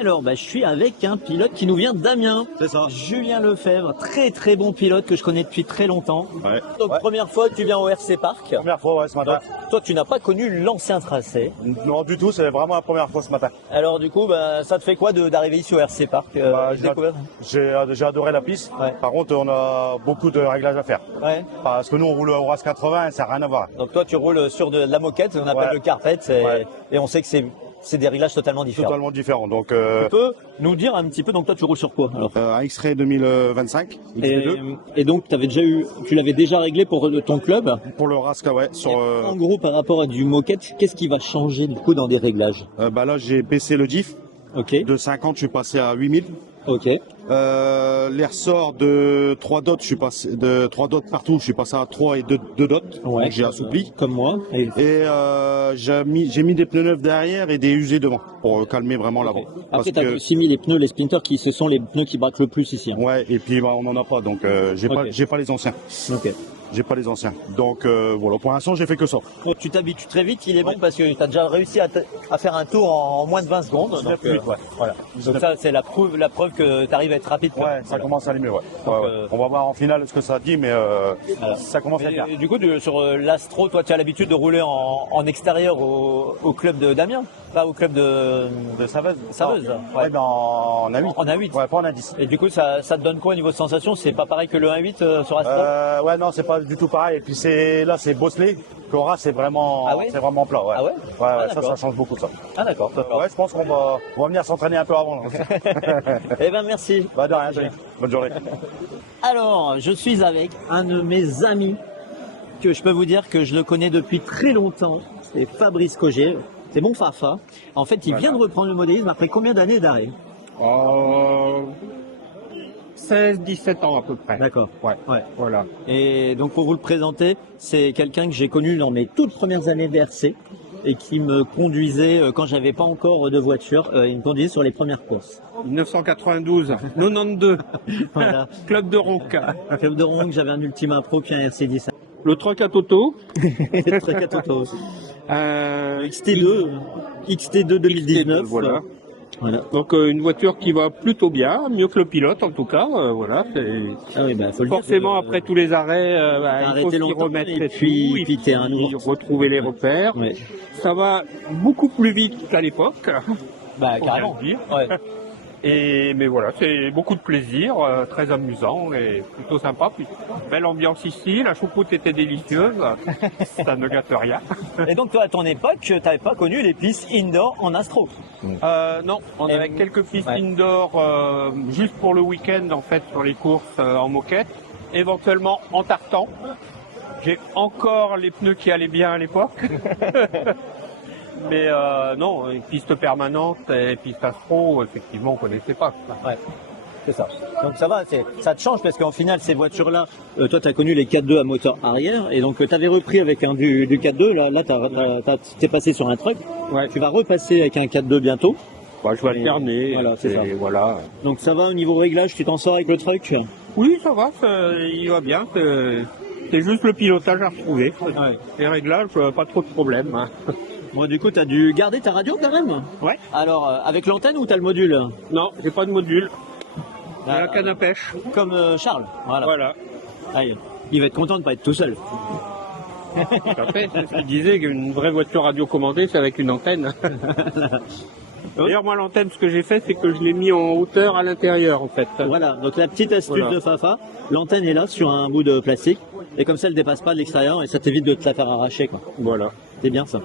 Alors, je suis avec un pilote qui nous vient d'Amiens. C'est ça. Julien Lefebvre, très très bon pilote que je connais depuis très longtemps. Ouais. Donc, première fois que tu viens au RC Park. Première fois, ouais, ce matin. Donc, toi, tu n'as pas connu l'ancien tracé. Non, du tout, c'est vraiment la première fois ce matin. Alors, du coup, ça te fait quoi d'arriver ici au RC Park J'ai adoré la piste. Ouais. Par contre, on a beaucoup de réglages à faire. Ouais. Parce que nous, on roule au RAS 80 et ça n'a rien à voir. Donc, toi, tu roules sur de la moquette, on appelle le carpet, et on sait que c'est des réglages totalement différents. Totalement différent. Donc, tu peux nous dire un petit peu, donc toi tu roules sur quoi alors un X-Ray 2025, X-Ray2. Et donc tu l'avais déjà réglé pour ton club. Pour le RAS, ouais. En gros, par rapport à du moquette, qu'est-ce qui va changer du coup dans des réglages? Là, j'ai baissé le diff. Ok. De 50, je suis passé à 8000. Ok. Les ressorts de 3 dots, je suis passé de 3 dots partout, je suis passé à 3 et 2 dots. Ouais, donc j'ai assoupli. Comme moi. Et j'ai mis des pneus neufs derrière et des usés devant pour calmer vraiment l'avant. Après, tu as aussi mis les pneus, les splinters, qui ce sont les pneus qui braquent le plus ici. Hein. Ouais, et puis on n'en a pas, donc j'ai pas les anciens. Ok. J'ai pas les anciens. Donc voilà, pour l'instant, j'ai fait que ça. Bon, tu t'habitues très vite, il est bon parce que tu as déjà réussi à faire un tour en moins de 20 secondes. Donc, voilà. Donc ça, c'est la preuve que tu arrives à être rapide. Ouais, ça commence à aller mieux, ouais. On va voir en finale ce que ça dit, mais ça commence à être bien. Du coup, sur l'Astro, toi, tu as l'habitude de rouler en extérieur au club d'Amiens, pas au club de Saveuse. Ouais, en A8. En A8. Ouais, pas en A10. Et du coup, ça te donne quoi au niveau de sensation? C'est pas pareil que le 1.8 sur Astro? Ouais, non, c'est pas du tout pareil. Et puis là, c'est bosselé. Cora, c'est vraiment, c'est vraiment plat. Ouais. Ah ouais? Ça change beaucoup de ça. Ah d'accord. Ouais, je pense qu'on va venir s'entraîner un peu avant. Eh ben merci. De rien, Johnny. Bonne journée. Alors, je suis avec un de mes amis que je peux vous dire que je le connais depuis très longtemps. C'est Fabrice Cogier. C'est mon Fafa. En fait, il vient de reprendre le modélisme après combien d'années d'arrêt? 16-17 ans à peu près. D'accord. Ouais. Voilà. Et donc pour vous le présenter, c'est quelqu'un que j'ai connu dans mes toutes premières années d'RC et qui me conduisait quand j'avais pas encore de voiture. Il me conduisait sur les premières courses. 1992, 92. Voilà. Club de Ronc. Club de Ronc, j'avais un Ultima Pro puis un RC10. Le truck à Toto. Le truc à Toto. XT2 2019. Voilà. Voilà. Donc une voiture qui va plutôt bien, mieux que le pilote en tout cas. Voilà. Ah oui, faut le forcément dire, après tous les arrêts, il faut s'y remettre et puis t'es un nouveau. Retrouver les repères. Ouais. Ça va beaucoup plus vite qu'à l'époque. Carrément. Ouais. Mais voilà, c'est beaucoup de plaisir, très amusant et plutôt sympa. Puis, belle ambiance ici, la choucroute était délicieuse, ça ne gâte rien. Et donc toi, à ton époque, tu n'avais pas connu les pistes indoor en astro? Non, on avait quelques pistes indoor juste pour le week-end en fait sur les courses en moquette, éventuellement en tartan. J'ai encore les pneus qui allaient bien à l'époque. Mais non, une piste permanente et piste astro, effectivement, on connaissait pas. Ouais, c'est ça. Donc ça va, ça te change parce qu'en final, ces voitures-là, toi, tu as connu les 4.2 à moteur arrière et donc tu avais repris avec un du 4.2. Là, t'es passé sur un truck. Ouais. Tu vas repasser avec un 4.2 bientôt. Bah, je vais alterner. Voilà, c'est ça. Voilà. Donc ça va au niveau réglage, tu t'en sors avec le truck? Oui, ça va, il va bien. C'est juste le pilotage à retrouver. Ouais. Les réglages, pas trop de problèmes. Hein. Bon, du coup, tu as dû garder ta radio quand même? Ouais. Alors, avec l'antenne ou tu as le module? Non, j'ai pas de module. J'ai la canne à pêche. Comme Charles. Voilà. Allez, il va être content de ne pas être tout seul. Tout à fait, c'est ce qu'il disait, qu'une vraie voiture radiocommandée, c'est avec une antenne. D'ailleurs, moi, l'antenne, ce que j'ai fait, c'est que je l'ai mis en hauteur à l'intérieur, en fait. Voilà, donc la petite astuce de Fafa, l'antenne est là sur un bout de plastique, et comme ça, elle ne dépasse pas de l'extérieur, et ça t'évite de te la faire arracher, quoi. Voilà. C'est bien ça.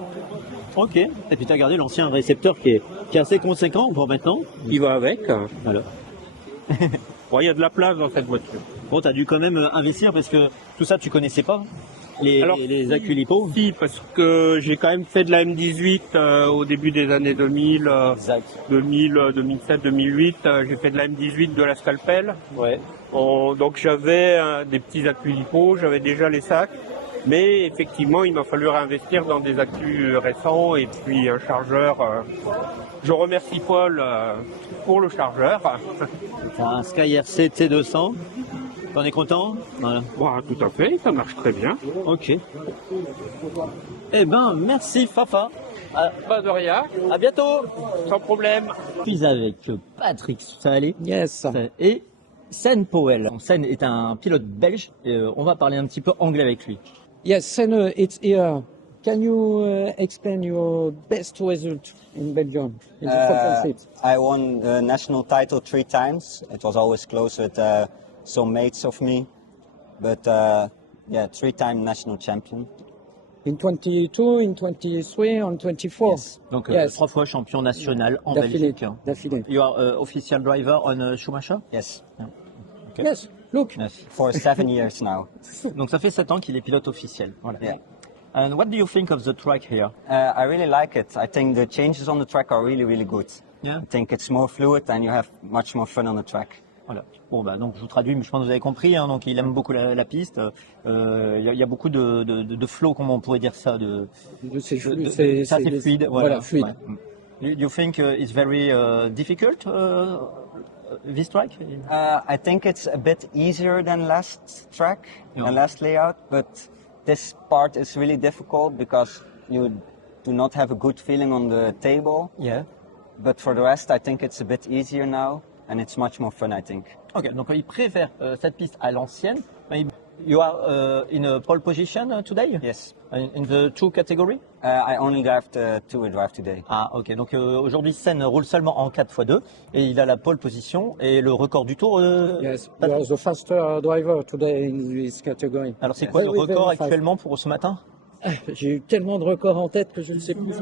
Ok, et puis tu as gardé l'ancien récepteur qui est assez conséquent pour maintenant. Il va avec. Voilà. Bon, il y a de la place dans cette voiture. Bon, tu as dû quand même investir parce que tout ça, tu connaissais pas les accus lipo? Si, parce que j'ai quand même fait de la M18 au début des années 2000, 2007, 2008. J'ai fait de la M18 de la Scalpel. Ouais. Donc j'avais des petits accus lipo, j'avais déjà les sacs. Mais effectivement, il m'a fallu réinvestir dans des accus récents et puis un chargeur. Je remercie Paul pour le chargeur. Un Sky RC T200. T'en es content? Voilà. Voilà, tout à fait, ça marche très bien. Ok. Eh ben, merci Fafa. Pas de rien, À bientôt. sans problème. Je suis avec Patrick, ça va aller? Yes. Et Sen Powell. Sen est un pilote belge et on va parler un petit peu anglais avec lui. Yes, Sene, it's here. Can you explain your best result in Belgium in the championship? I won the national title 3 times. It was always close with some mates of me, but yeah, 3-time national champion. In 22, in 23, and 24. Yes. Donc Yes. 3 fois champion national en D'affilée. Belgique. D'affilée. You are official driver on Schumacher? Yes, Okay. Yes, look. Yes. for 7 years now. Donc ça fait 7 ans qu'il est pilote officiel. Voilà. Yeah. And what do you think of the track here? I really like it. I think the changes on the track are really, really good. Yeah. I think it's more fluid and you have much more fun on the track. Voilà. Bon bah donc je vous traduis, mais je pense que vous avez compris. Hein, donc il aime beaucoup la piste. Il y a beaucoup de flow, comment on pourrait dire ça, C'est c'est assez fluide. Voilà, fluide. Ouais. Do you think it's very difficult this track? I think it's a bit easier than last track, Yeah. and last layout, but this part is really difficult because you do not have a good feeling on the table. Yeah. But for the rest, I think it's a bit easier now, and it's much more fun, I think. Ok. Donc il préfère cette piste à l'ancienne. You are in a pole position today? Yes. In the 2 category? I only drive the two-wheel drive today. Ah ok, donc aujourd'hui Sen roule seulement en 4x2 et il a la pole position et le record du tour. Yes, you are the faster driver today in this category. Alors c'est quoi le Very, record very fast. actuellement pour ce matin? J'ai eu tellement de records en tête que je ne sais plus.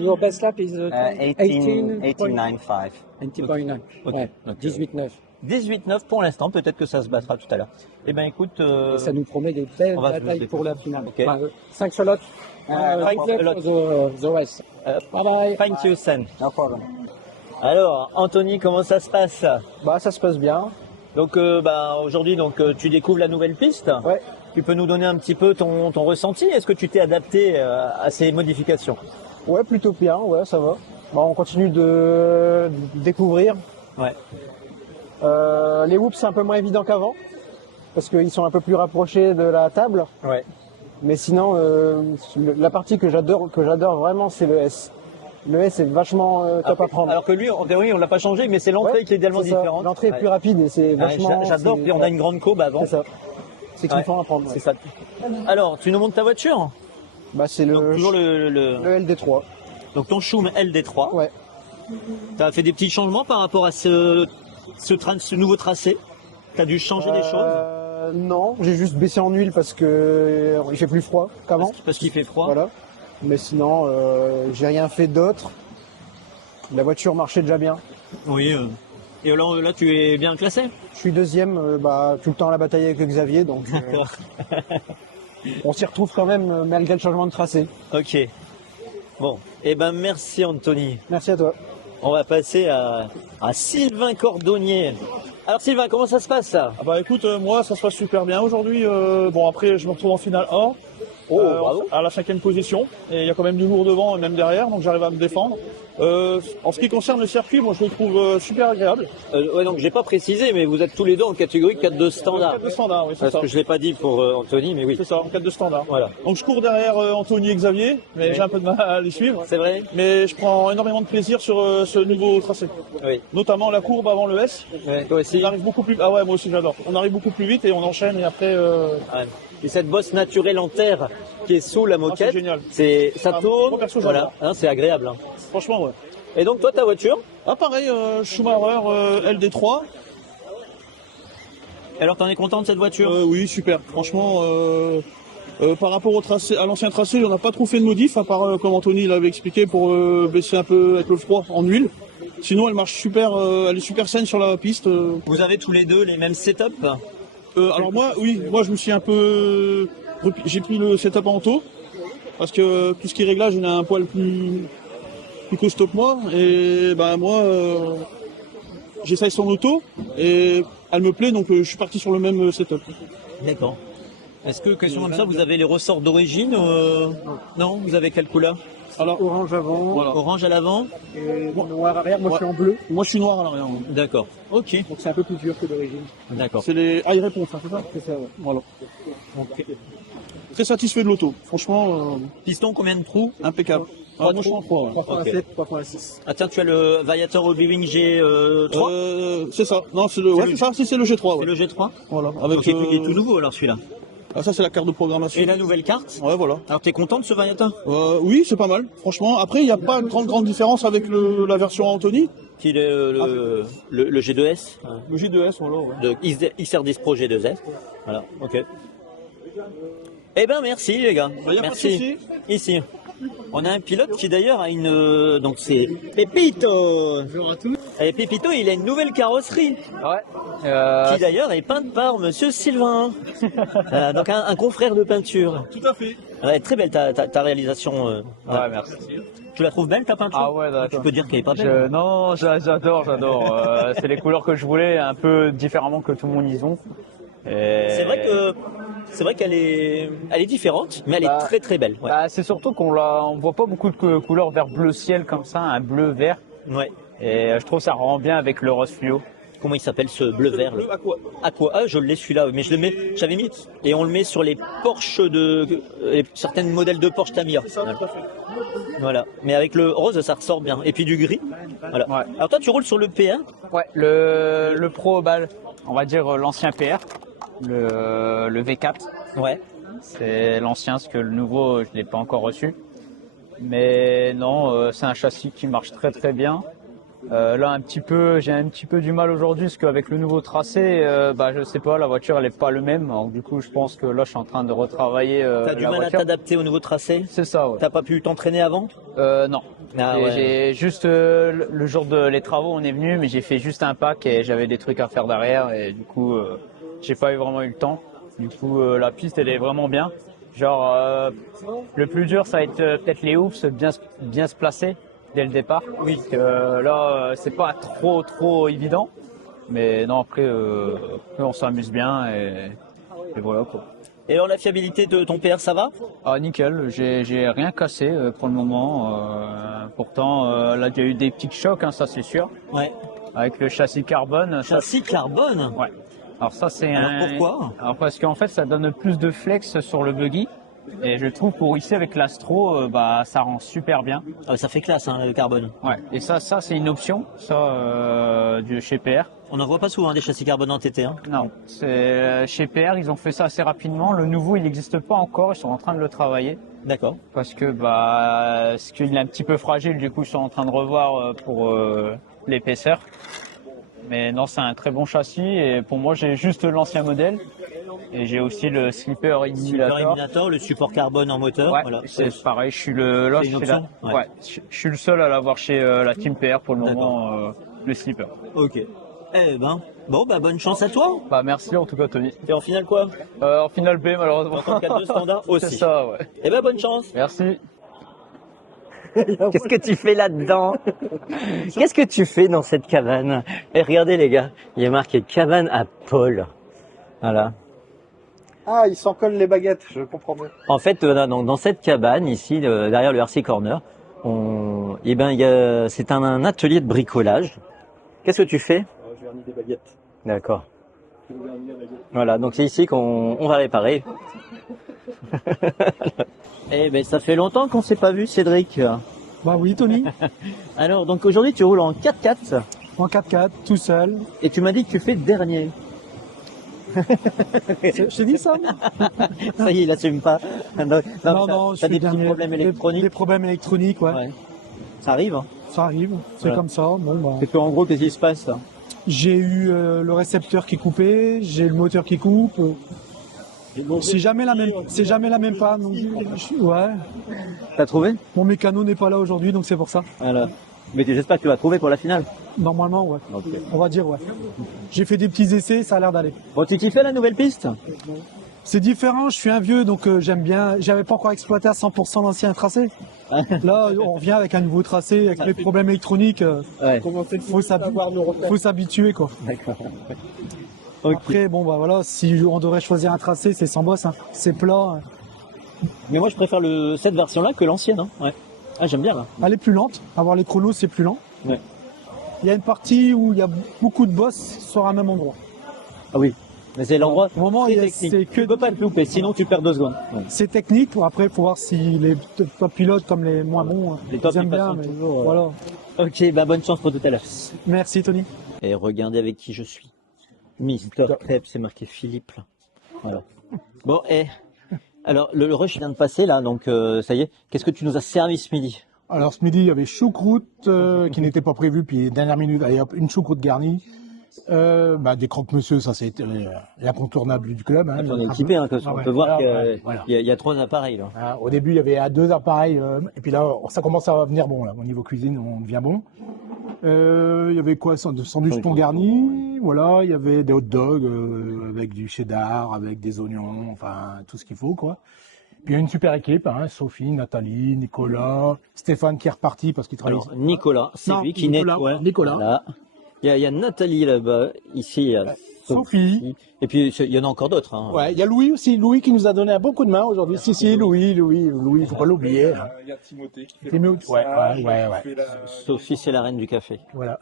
Your best lap is 18.95. 18.9. Ok. Ouais, Donc, 18.9. 18-9 pour l'instant, peut-être que ça se battra tout à l'heure. Eh bien écoute, Et ça nous promet des belles on va se batailles booster. pour la finale. Ok. Thanks a lot. thanks Good a luck lot. for the rest. Bye bye. thank you Sen. No problem. Alors Anthony, comment ça se passe? Bah ça se passe bien. Donc aujourd'hui tu découvres la nouvelle piste. Ouais. Tu peux nous donner un petit peu ton ressenti? Est-ce que tu t'es adapté à ces modifications? Ouais, plutôt bien, ouais, ça va. Bah, on continue de découvrir. Ouais. Les whoops c'est un peu moins évident qu'avant parce qu'ils sont un peu plus rapprochés de la table. Ouais. Mais sinon, la partie que j'adore vraiment, c'est le S. Le S est vachement top à prendre. Alors que lui, en théorie, on l'a pas changé, mais c'est l'entrée Ouais, qui est tellement c'est ça. différente. L'entrée est plus Ouais. rapide et c'est Ouais, vachement. J'adore, c'est- puis on a une grande courbe avant. C'est ça. C'est kiffant à prendre. C'est Ouais. ça. Alors, tu nous montres ta voiture? Bah c'est Donc le toujours le LD3. donc ton Schum LD3. Ouais. Tu as fait des petits changements par rapport à ce nouveau tracé. Tu as dû changer des choses Non, j'ai juste baissé en huile parce que il fait plus froid qu'avant. parce qu'il fait froid. Voilà. Mais sinon, j'ai rien fait d'autre. La voiture marchait déjà bien. Oui. Et alors là, tu es bien classé? Je suis deuxième, tout le temps à la bataille avec Xavier, donc on s'y retrouve quand même malgré le changement de tracé. Ok. Bon. Eh ben merci Anthony. Merci à toi. On va passer à Sylvain Cordonnier. Alors Sylvain, comment ça se passe ça? Ah bah écoute, moi ça se passe super bien aujourd'hui. Bon après je me retrouve en finale 1, Bravo. à la 5e position. Et il y a quand même du lourd devant et même derrière, donc j'arrive à me défendre. En ce qui concerne le circuit, moi je le trouve super agréable. Ouais, donc j'ai pas précisé, mais vous êtes tous les deux en catégorie 4 de standard. 4 de standard, oui c'est Parce ça. que je l'ai pas dit pour Anthony, mais oui. C'est ça, en 4 de standard. Voilà. Donc je cours derrière Anthony et Xavier, mais Ouais. j'ai un peu de mal à les suivre. C'est vrai? Mais je prends énormément de plaisir sur ce nouveau tracé. Oui. Notamment la courbe avant le S. Ouais, toi aussi. On arrive beaucoup plus. Ah ouais, moi aussi j'adore. On arrive beaucoup plus vite et on enchaîne et après. Ouais. Et cette bosse naturelle en terre qui est sous la moquette, c'est génial. ça Ah, tourne, moi, perso, voilà, j'adore. hein, c'est agréable. Hein. Franchement, ouais. Et donc toi, ta voiture, Ah pareil, Schumacher LD3. alors t'en es content de cette voiture? Oui, super. Franchement, par rapport au tracé, à l'ancien tracé, on n'a pas trop fait de modif, à part comme Anthony l'avait expliqué pour baisser un peu avec le froid en huile. Sinon, elle marche super, elle est super saine sur la piste. Vous avez tous les deux les mêmes setups? Alors moi, oui, moi je me suis un peu, j'ai pris le setup en auto parce que tout ce qui est réglage, il a un poil plus costaud que moi et bah moi, j'essaye son auto et elle me plaît donc je suis parti sur le même setup. D'accord. Est-ce que, question comme ça, vous avez les ressorts d'origine? Non, vous avez quelle couleur? Alors, Orange avant voilà. Orange à l'avant. et noir arrière. Moi, je suis Ouais. en bleu, Moi, je suis noir à l'arrière. Moi. D'accord. Ok. donc c'est un peu plus dur que d'origine. D'accord. C'est les high response, hein, c'est ça? C'est ça, ouais. Voilà. Très satisfait de l'auto. Franchement, Piston, combien de trous? impeccable. Ah, moi, je suis en 3. Ouais. 3.7, 3.6. Ah tiens, tu as le Viator Obi-Wing G3. C'est ça. Non, c'est le. Ouais, le- c'est ça. Si, c'est le G3. C'est Ouais. le G3. Voilà. Avec. Donc il est tout nouveau alors celui-là. Ah, ça, c'est la carte de programmation. Et la nouvelle carte. Ouais, voilà. Alors t'es content de ce Viator? Oui, c'est pas mal. Franchement, après, il n'y a pas une grande différence avec la version Anthony. Qui est le G2S Le G2S, voilà. Ouais. de XR10 Pro G2S. Voilà. Ok. Eh ben merci les gars. Bah, y a pas de Merci. souci. Ici. On a un pilote qui d'ailleurs a une donc c'est Pepito. Bonjour à tous. Et Pepito, il a une nouvelle carrosserie Ouais. qui d'ailleurs est peinte par Monsieur Sylvain. Voilà, donc un confrère de peinture. Tout à fait. Ouais, très belle ta réalisation. Ouais, merci. Tu la trouves belle ta peinture? Ah ouais, d'accord. Tu peux dire qu'elle est pas belle. Non, j'adore. C'est les couleurs que je voulais, un peu différemment que tout le monde y ont. Et- C'est vrai qu'elle est différente, mais elle Bah, est très très belle. Ouais. Bah, c'est surtout on voit pas beaucoup de couleurs vert bleu ciel comme ça, un bleu vert. Ouais. Et je trouve que ça rend bien avec le rose fluo. Comment il s'appelle ce bleu vert là? Aqua. Ah, je l'ai celui-là, mais j'avais mis et on le met sur les Porsche certains modèles de Porsche Tamiya. Voilà. Mais avec le rose, ça ressort bien. Et puis du gris. Voilà. Ouais. Alors toi, tu roules sur le P1. Ouais, le Pro Oval, on va dire l'ancien PR, le V4. Ouais. C'est l'ancien, parce que le nouveau, je l'ai pas encore reçu. Mais non, c'est un châssis qui marche très très bien. Là, j'ai un petit peu du mal aujourd'hui, parce qu'avec le nouveau tracé, je sais pas, la voiture elle est pas le même. Donc du coup, je pense que là, je suis en train de retravailler T'as du la mal à voiture. t'adapter au nouveau tracé. C'est ça, ouais. T'as pas pu t'entraîner avant? Non. Ah Et ouais. j'ai juste le jour les travaux, on est venu, mais j'ai fait juste un pack et j'avais des trucs à faire derrière et du coup, j'ai pas vraiment eu le temps. Du coup, la piste elle est vraiment bien. Genre, le plus dur, ça va être peut-être les hoops, bien se placer dès le départ. Oui. Parce que là, c'est pas trop évident, mais non après, on s'amuse bien et voilà quoi. Et alors la fiabilité de ton PR, ça va? Ah nickel, j'ai rien cassé pour le moment. Pourtant, là il y a eu des petits chocs, hein, ça c'est sûr. Ouais. Avec le châssis carbone. Châssis carbone? Ouais. Alors ça c'est Alors pourquoi? Alors parce qu'en fait ça donne plus de flex sur le buggy. Et je trouve pour ici avec l'Astro, ça rend super bien. Ah, ça fait classe, hein, le carbone. Ouais. Et ça c'est une option, ça de chez PR. On n'en voit pas souvent des châssis carbone en TT. Hein. Non, c'est chez PR, ils ont fait ça assez rapidement. Le nouveau, il n'existe pas encore, ils sont en train de le travailler. D'accord. Parce que ce qu'il est un petit peu fragile, du coup, ils sont en train de revoir pour l'épaisseur. Mais non, c'est un très bon châssis et pour moi, j'ai juste l'ancien modèle et j'ai aussi le slipper Super émulator. émulator, le support carbone en moteur. Ouais, Voilà. c'est pareil. Je suis C'est une option. Ouais. je suis le seul à l'avoir chez la Team PR pour le moment, le slipper. Ok. Eh ben, bon, bonne chance à toi. Bah merci en tout cas, Tony. Et en finale quoi? En finale B, malheureusement. En 4 de standard aussi. C'est ça, ouais. Eh ben, bonne chance. Merci. Qu'est-ce que tu fais là-dedans? Qu'est-ce que tu fais dans cette cabane? Et regardez les gars, il y a marqué cabane à Paul. Voilà. Ah, ils s'en collent les baguettes, je comprends mieux. En fait, dans cette cabane ici, derrière le RC Corner, c'est un atelier de bricolage. Qu'est-ce que tu fais? Je vernis des baguettes. D'accord. Voilà, donc c'est ici qu'on va réparer. Eh ben, ça fait longtemps qu'on s'est pas vu, Cédric. Bah oui, Tony. Alors, donc aujourd'hui, tu roules en 4x4 En 4x4, tout seul. et tu m'as dit que tu fais dernier. Je t'ai dit ça? Ça y est, il assume pas. Non, Non, je t'as suis des petits dernier. problèmes électroniques. Des problèmes électroniques, ouais. Ouais. Ça arrive. Hein. Ça arrive, c'est Voilà. comme ça. Bon, bah. Et puis en gros, qu'est-ce qui se passe là? J'ai eu le récepteur qui est coupé, j'ai le moteur qui coupe. C'est jamais la même panne. donc, ouais. T'as trouvé? Mon mécano n'est pas là aujourd'hui, donc c'est pour ça. Voilà. Mais j'espère que tu vas trouver pour la finale. Normalement, ouais. Ok. On va dire, ouais. J'ai fait des petits essais, ça a l'air d'aller. Bon, tu kiffais la nouvelle piste? C'est différent, je suis un vieux, donc j'aime bien. J'avais pas encore exploité à 100% l'ancien tracé. Là, on revient avec un nouveau tracé, avec les problèmes électroniques. Ouais. Faut s'habituer, quoi. D'accord. Ok. Après, bon, bah voilà, si on devrait choisir un tracé, c'est sans bosse, hein. C'est plat. Mais moi, je préfère cette version-là que l'ancienne. Hein. Ouais. Ah, j'aime bien là. Elle est plus lente. Avoir les chronos, c'est plus lent. Ouais. Il y a une partie où il y a beaucoup de boss sur un même endroit. Ah oui. Mais c'est l'endroit. Au moment, très il y a- technique. c'est que Tu peux pas te louper, sinon tu perds 2 secondes. Ouais. c'est technique. Après, il faut voir si les top pilotes comme les moins bons, Les tops, ils aiment ils bien. passent Mais toujours, voilà. Ok, bah bonne chance pour tout à l'heure. Merci Tony. Et regardez avec qui je suis. Mister Crêpe, c'est marqué Philippe là. Voilà. Bon, alors le rush vient de passer là, donc ça y est. Qu'est-ce que tu nous as servi ce midi? Alors ce midi, il y avait choucroute qui n'était pas prévu, puis dernière minute, allez hop, une choucroute garnie. Des croque-monsieur, ça c'est l'incontournable du club. Hein, On est équipé, hein, on peut voir qu'il voilà. y a 3 appareils là. Au début, il y avait 2 appareils, et puis là, ça commence à venir bon. Là. Au niveau cuisine, on devient bon. Il y avait quoi? Sandwich thon garni, voilà. Il y avait des hot dogs avec du cheddar, avec des oignons, enfin tout ce qu'il faut, quoi. Puis il y a une super équipe, hein, Sophie, Nathalie, Nicolas, Stéphane qui est reparti parce qu'il travaille. Alors Nicolas, c'est Non, lui qui Nicolas, nettoie. Nicolas. Voilà. Il y a Nathalie là-bas, ici il y a Sophie. Et puis il y en a encore d'autres. Hein. Ouais, il y a Louis aussi, Louis qui nous a donné un bon coup de main aujourd'hui. Si, Louis, faut pas l'oublier. Hein. Il y a Timothée qui fait Timothée, ouais. Sophie, c'est la reine du café. Voilà.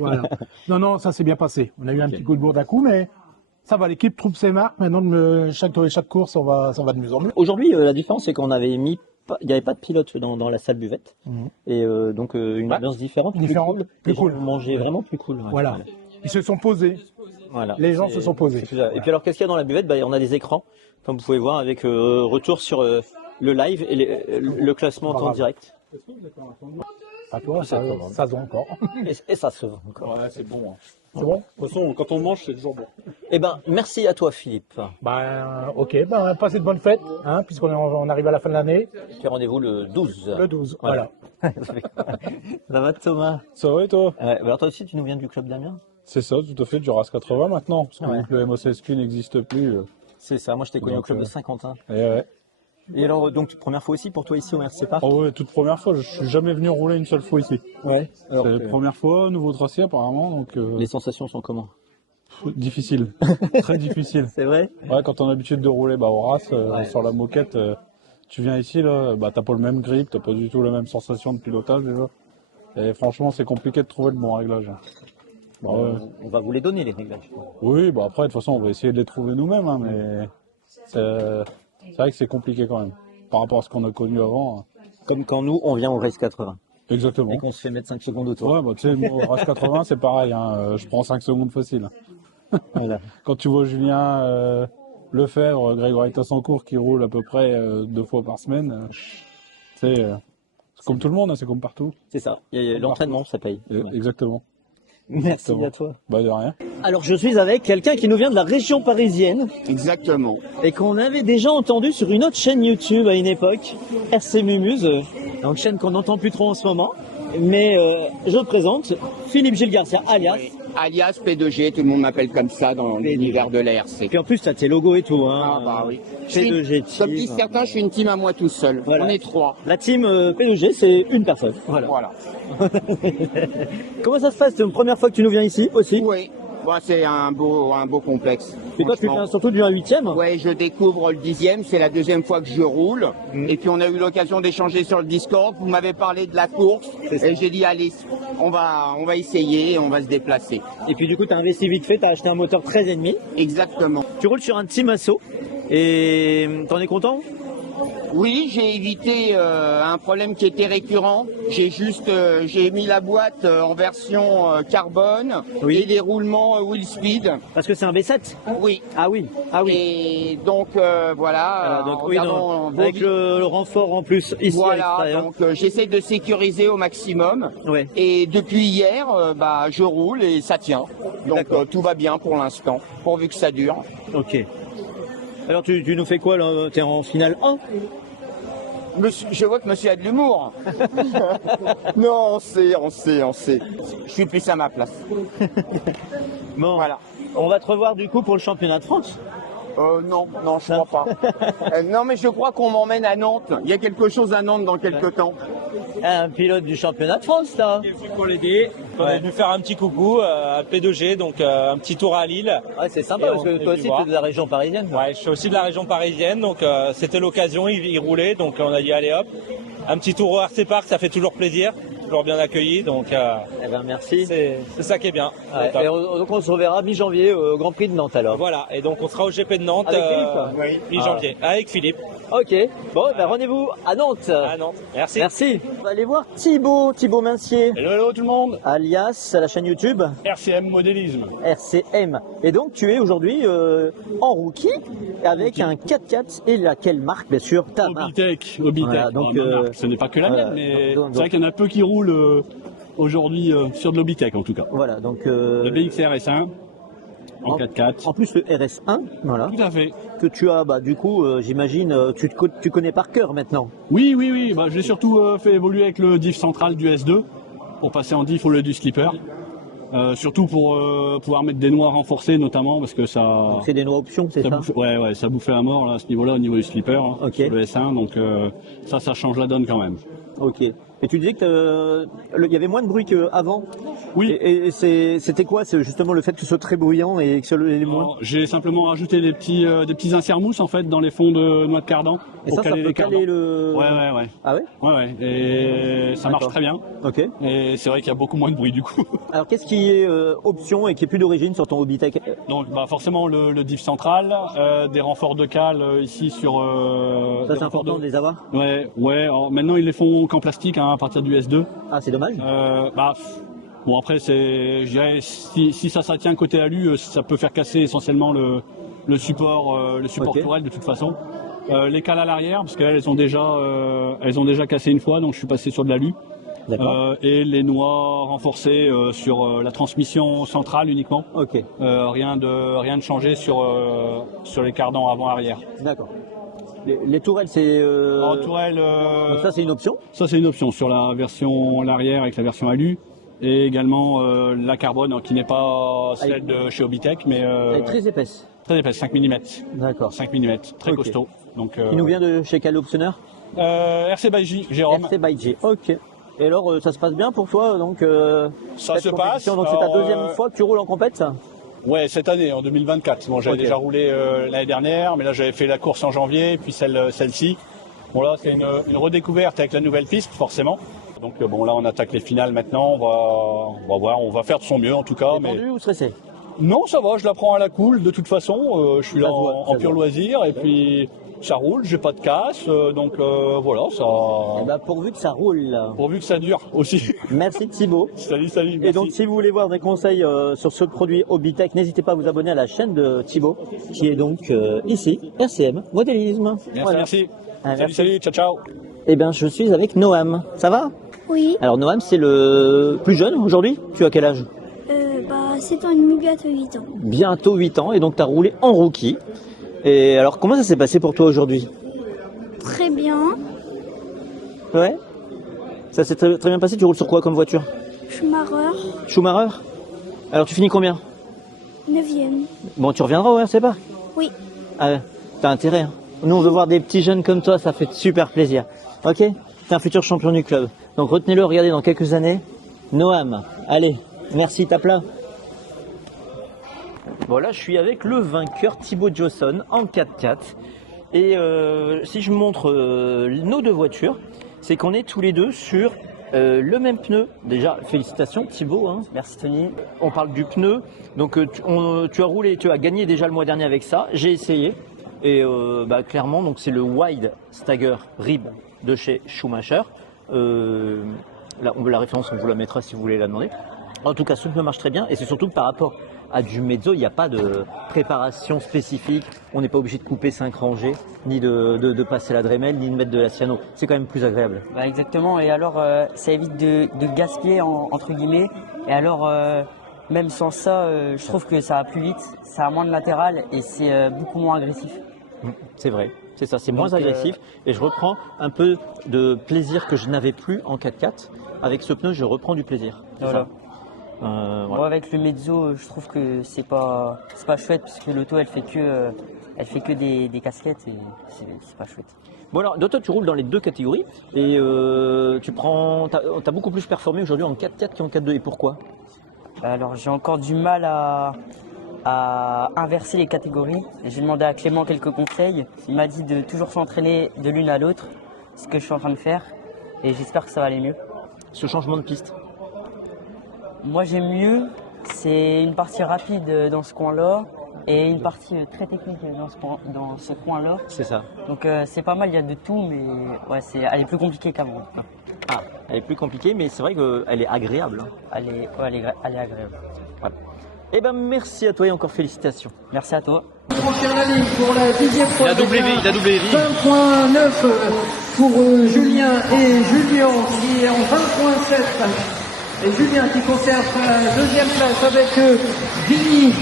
Voilà. Non, ça s'est bien passé. On a eu un petit coup de bourre d'un coup, mais ça va, l'équipe trouve ses marques. Maintenant, chaque course, ça va de mieux en mieux. Aujourd'hui, la différence, c'est qu'on avait mis, il n'y avait pas de pilote dans la salle buvette. Et donc, une ambiance différente. Plus cool. On mangeait vraiment plus cool. Ouais. Voilà. Ils se sont posés. Voilà. Les gens se sont posés. Et puis alors, qu'est-ce qu'il y a dans la buvette? On a des écrans, comme vous pouvez voir, avec retour sur le live et le classement en temps direct. À toi, ça se voit encore. Et ça se vend encore. Ouais, c'est bon. Hein. C'est bon? De toute façon, quand on mange, c'est toujours bon. Eh ben, merci à toi, Philippe. Ok, passez de bonnes fêtes, hein, puisqu'on arrive à la fin de l'année. Puis rendez-vous le 12. Le 12, voilà. Ça va, Thomas? Ça va et toi? Alors toi aussi, tu nous viens du club d'Amiens? C'est ça, tout à fait, du RAS 80 maintenant, parce que Ouais. vu que le MOCSQ n'existe plus. C'est ça, moi je t'ai connu au Donc, club de Saint-Quentin. Ouais. Et alors, donc, première fois aussi pour toi ici au RC Park? Oh ouais, toute première fois, je suis jamais venu rouler une seule fois ici. Ouais. C'est la première fois, nouveau tracé apparemment, donc Les sensations sont comment? difficile, très difficile. C'est vrai? Ouais, quand on a l'habitude de rouler au RAS, sur la moquette, tu viens ici, là, t'as pas le même grip, t'as pas du tout la même sensation de pilotage déjà. Et franchement, c'est compliqué de trouver le bon réglage. Ouais. On va vous les donner, les réglages. Oui, après, de toute façon, on va essayer de les trouver nous-mêmes, hein, mais c'est vrai que c'est compliqué quand même, par rapport à ce qu'on a connu avant. Comme quand nous, on vient au Race 80. Exactement. Et qu'on se fait mettre 5 secondes autour. Ouais, tu sais, moi, au RAS 80, c'est pareil, hein, je prends 5 secondes facile. Voilà. Quand tu vois Julien Lefebvre, Grégory Tassancourt qui roule à peu près 2 fois par semaine, c'est comme tout le monde, hein, c'est comme partout. C'est ça. L'entraînement, ça paye. Exactement. Merci à toi. Bah de rien. Alors je suis avec quelqu'un qui nous vient de la région parisienne. Exactement. Et qu'on avait déjà entendu sur une autre chaîne YouTube à une époque, RC Mumuse, donc chaîne qu'on n'entend plus trop en ce moment. Mais je présente Philippe Gilles Garcia, alias. Oui. Alias P2G, tout le monde m'appelle comme ça dans l'univers de la RC. Et puis en plus, tu as tes logos et tout. Hein. Ah bah oui. P2G Team. Comme disent certains, je suis une team à moi tout seul. Voilà. On est 3. La team P2G, c'est une personne. Voilà. Comment ça se passe? C'est une première fois que tu nous viens ici aussi? Oui. Bah, c'est un beau complexe. Et toi, tu viens surtout du 1/8e? Ouais, je découvre le 10e, c'est la 2e fois que je roule. Et puis on a eu l'occasion d'échanger sur le Discord. Vous m'avez parlé de la course. Et j'ai dit, allez, on va essayer, on va se déplacer. Et puis du coup, tu as investi vite fait, tu as acheté un moteur 13,5. Exactement. Tu roules sur un Team Asso. Et t'en es content? Oui, j'ai évité un problème qui était récurrent. J'ai mis la boîte en version carbone et les roulements wheel speed. Parce que c'est un V7? Oui. Ah oui. Et donc voilà. Avec le renfort en plus ici. Voilà. Donc j'essaie de sécuriser au maximum. Ouais. Et depuis hier, je roule et ça tient. Donc tout va bien pour l'instant, pourvu que ça dure. Ok. Alors tu nous fais quoi là? T'es en finale 1? Je vois que monsieur a de l'humour. Non, on sait. Je suis plus à ma place. Bon, voilà. On va te revoir du coup pour le championnat de France? Non, je crois pas. Non, mais je crois qu'on m'emmène à Nantes. Il y a quelque chose à Nantes dans quelques temps. Un pilote du championnat de France, là. Pour l'aider, on est venu faire un petit coucou à P2G, donc un petit tour à Lille. Ouais, c'est sympa parce que toi aussi tu es de la région parisienne. Ouais, je suis aussi de la région parisienne, donc c'était l'occasion, il roulait, donc on a dit allez hop. un petit tour au RC Park, ça fait toujours plaisir, toujours bien accueilli, donc eh ben, merci. C'est ça qui est bien. Ouais, et donc on se reverra mi-janvier au Grand Prix de Nantes alors. Voilà, et donc on sera au GP de Nantes avec Philippe oui, mi-janvier, avec Philippe. Ok, bon, ben rendez-vous à Nantes. À Nantes, merci. Merci. On va aller voir Thibaut Mincier. Hello tout le monde. Alias à la chaîne YouTube RCM Modélisme. RCM. Et donc tu es aujourd'hui en rookie avec un 4x4 et laquelle marque bien sûr ta marque. Obitech. Voilà, donc ce n'est pas que la mienne, mais c'est vrai qu'il y en a peu qui roulent aujourd'hui sur de l'Obitech en tout cas. Voilà, donc le BXR S1 en 4x4. En plus le RS1, voilà. Tout à fait. Que tu as, du coup, j'imagine, tu connais par cœur maintenant. Oui. Je l'ai surtout fait évoluer avec le diff central du S2 pour passer en diff au lieu du skipper. Surtout pour pouvoir mettre des noix renforcées notamment parce que ça. C'est des noix options, c'est ça? Ouais, ça bouffait à mort là, à ce niveau-là au niveau du slipper, okay. Sur le S1, donc ça change la donne quand même. Ok. Et tu disais que il y avait moins de bruit qu'avant. Oui. Et c'était quoi? C'est justement le fait que ce soit très bruyant et que ce soit les moins. J'ai simplement rajouté des petits inserts mousse en fait dans les fonds de noix de cardan. Et ça peut caler le. Ouais. Ah ouais? Ouais. Et ça marche très bien. Ok. Et c'est vrai qu'il y a beaucoup moins de bruit du coup. Alors qu'est-ce qui est option et qui est plus d'origine sur ton Obitech? Donc forcément le diff central, des renforts de cale ici sur. Ça c'est important de les avoir. Ouais. Alors, maintenant ils les font qu'en plastique à partir du S2. Ah c'est dommage. Bon après je dirais si ça tient côté alu, ça peut faire casser essentiellement le support okay. tourelle de toute façon. Les cales à l'arrière parce qu'elles elles ont déjà cassé une fois donc je suis passé sur de l'alu. Et les noix renforcées sur la transmission centrale uniquement. Ok. Rien de changé sur les cardans avant-arrière. D'accord. Les tourelles, c'est. Tourelle. Donc ça, c'est une option. Ça, c'est une option sur la version l'arrière avec la version alu. Et également la carbone qui n'est pas celle de chez Obitech, mais. Elle est très épaisse. Très épaisse, 5 mm. D'accord. 5 mm, très costaud. Donc, qui nous vient de chez quel optionneur? RC by J, Jérôme. RC by J, ok. Et alors, ça se passe bien pour toi donc ça se passe. Donc c'est ta deuxième fois que tu roules en compète? Ouais, cette année, en 2024. Bon, j'avais déjà roulé l'année dernière, mais là j'avais fait la course en janvier, puis celle-ci. Bon là, c'est une redécouverte avec la nouvelle piste, forcément. Donc bon, là on attaque les finales maintenant. On va voir, on va faire de son mieux en tout cas. T'es tendu ou stressé? Non, ça va, je la prends à la cool. De toute façon, je suis là en pur loisir et puis ça roule, j'ai pas de casse, donc voilà, ça. Et pourvu que ça roule. Pourvu que ça dure aussi. Merci Thibaut. Salut. Merci. Et donc si vous voulez voir des conseils sur ce produit Obitech, n'hésitez pas à vous abonner à la chaîne de Thibaut, qui est donc ici, RCM Modélisme. Merci. Merci. Salut, ciao. Eh bien, je suis avec Noam. Ça va? Oui. Alors Noam, c'est le plus jeune aujourd'hui. Tu as quel âge? 7 ans et demi, bientôt 8 ans. Bientôt 8 ans, et donc tu as roulé en rookie. Et alors, comment ça s'est passé pour toi aujourd'hui? Très bien. Ouais. Ça s'est très bien passé. Tu roules sur quoi comme voiture? Schumacher. Alors, tu finis combien? 9e. Bon, tu reviendras au RC Park? Oui. Ah ouais, t'as intérêt. Hein. Nous, on veut voir des petits jeunes comme toi, ça fait super plaisir. Ok? T'es un futur champion du club. Donc, retenez-le, regardez dans quelques années. Noam, allez, merci, tape là. Voilà, je suis avec le vainqueur Thibaut Josson en 4x4. Et si je montre nos deux voitures, c'est qu'on est tous les deux sur le même pneu. Déjà, félicitations Thibaut. Hein. Merci Tony. On parle du pneu. Donc tu as roulé, tu as gagné déjà le mois dernier avec ça. J'ai essayé. Et clairement, donc c'est le Wide Stagger Rib de chez Schumacher. Là, la référence, on vous la mettra si vous voulez la demander. En tout cas, ce pneu marche très bien. Et c'est surtout que par rapport à du mezzo, il n'y a pas de préparation spécifique. On n'est pas obligé de couper 5 rangées, ni de passer la Dremel, ni de mettre de la cyano. C'est quand même plus agréable. Exactement. Et alors, ça évite de gaspiller, entre guillemets. Et alors, même sans ça, je trouve que ça va plus vite. Ça a moins de latéral et c'est beaucoup moins agressif. C'est vrai. C'est ça, c'est moins agressif. Et je reprends un peu de plaisir que je n'avais plus en 4x4. Avec ce pneu, je reprends du plaisir. Voilà. Voilà. Moi, avec le mezzo, je trouve que c'est pas chouette parce que l'auto elle fait que des casquettes et c'est pas chouette. Bon alors, toi tu roules dans les deux catégories et t'as beaucoup plus performé aujourd'hui en 4x4 qu'en 4x2 et pourquoi? Alors j'ai encore du mal à inverser les catégories. J'ai demandé à Clément quelques conseils. Il m'a dit de toujours s'entraîner de l'une à l'autre, ce que je suis en train de faire. et j'espère que ça va aller mieux. Ce changement de piste? Moi j'aime mieux, c'est une partie rapide dans ce coin-là et une partie très technique dans ce coin-là. C'est ça. Donc c'est pas mal, il y a de tout, mais ouais, elle est plus compliquée qu'avant en tout cas. Ah, elle est plus compliquée, mais c'est vrai qu'elle est agréable. Elle est agréable. Voilà. Eh ben merci à toi et encore félicitations. Merci à toi. Franchir la ligne pour la 10e fois. Il a doublé vite. 20.9 pour Julien et Julien qui est en 20.7. Et Julien qui conserve la deuxième place avec Vini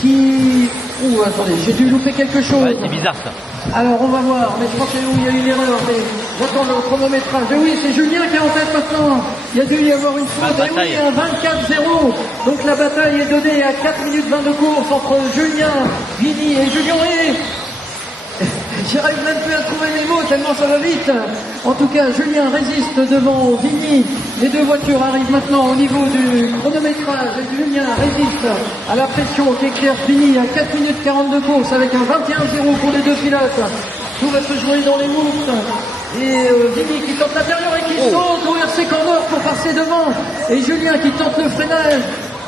qui... Ouh, attendez, j'ai dû louper quelque chose. Ouais, c'est bizarre ça. Alors on va voir, mais je crois qu'il y a eu une erreur, mais j'attends le chronométrage. Et oui, c'est Julien qui est en tête maintenant. Il y a dû y avoir une faute. Et oui, un 24-0. Donc la bataille est donnée à 4 minutes 20 de course entre Julien, Vini et Julien. Et j'arrive même plus à trouver les mots tellement ça va vite. En tout cas, Julien résiste devant Vini. Les deux voitures arrivent maintenant au niveau du chronométrage. Et Julien résiste à la pression qu'exerce Vini à 4 minutes 40 de course avec un 21-0 pour les deux pilotes. Tout va se jouer dans les mousses. Et Vini qui tente l'intérieur et qui saute au RC Corner pour passer devant. Et Julien qui tente le freinage.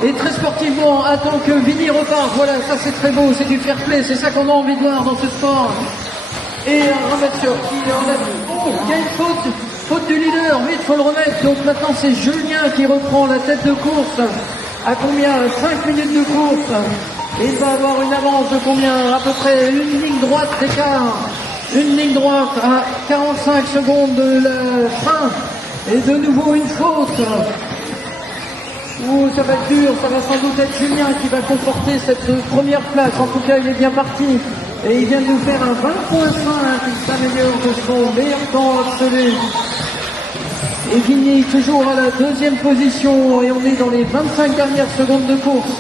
Et très sportivement attend que Vini reparte. Voilà, ça c'est très beau, c'est du fair play. C'est ça qu'on a envie de voir dans ce sport. Et un rabatteur qui enlève. Oh, il y a une faute du leader, vite faut le remettre. Donc maintenant c'est Julien qui reprend la tête de course. À combien? 5 minutes de course. Et il va avoir une avance de combien? À peu près une ligne droite d'écart. Une ligne droite à 45 secondes de la fin. Et de nouveau une faute. Ouh, ça va être dur, ça va sans doute être Julien qui va conforter cette première place. En tout cas, il est bien parti. Et il vient de nous faire un 20.5, il s'améliore de son meilleur temps absolu. Et Vini toujours à la deuxième position et on est dans les 25 dernières secondes de course.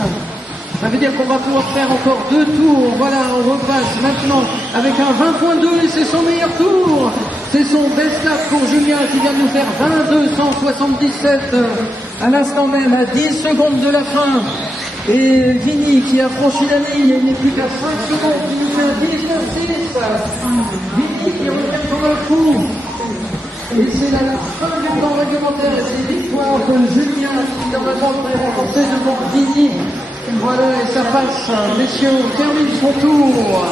Ça veut dire qu'on va pouvoir faire encore 2 tours. Voilà, on repasse maintenant avec un 20.2 et c'est son meilleur tour. C'est son best lap pour Julien qui vient de nous faire 2277 à l'instant même, à 10 secondes de la fin. Et Vini qui a franchi la ligne, il n'est plus qu'à 5 secondes, qui nous fait un 19-6. Vini qui revient comme un fou. Et c'est la fin du temps réglementaire et c'est victoire de Julien qui normalement devrait remporter devant Vini. Voilà, et ça passe. Messieurs, on termine son tour.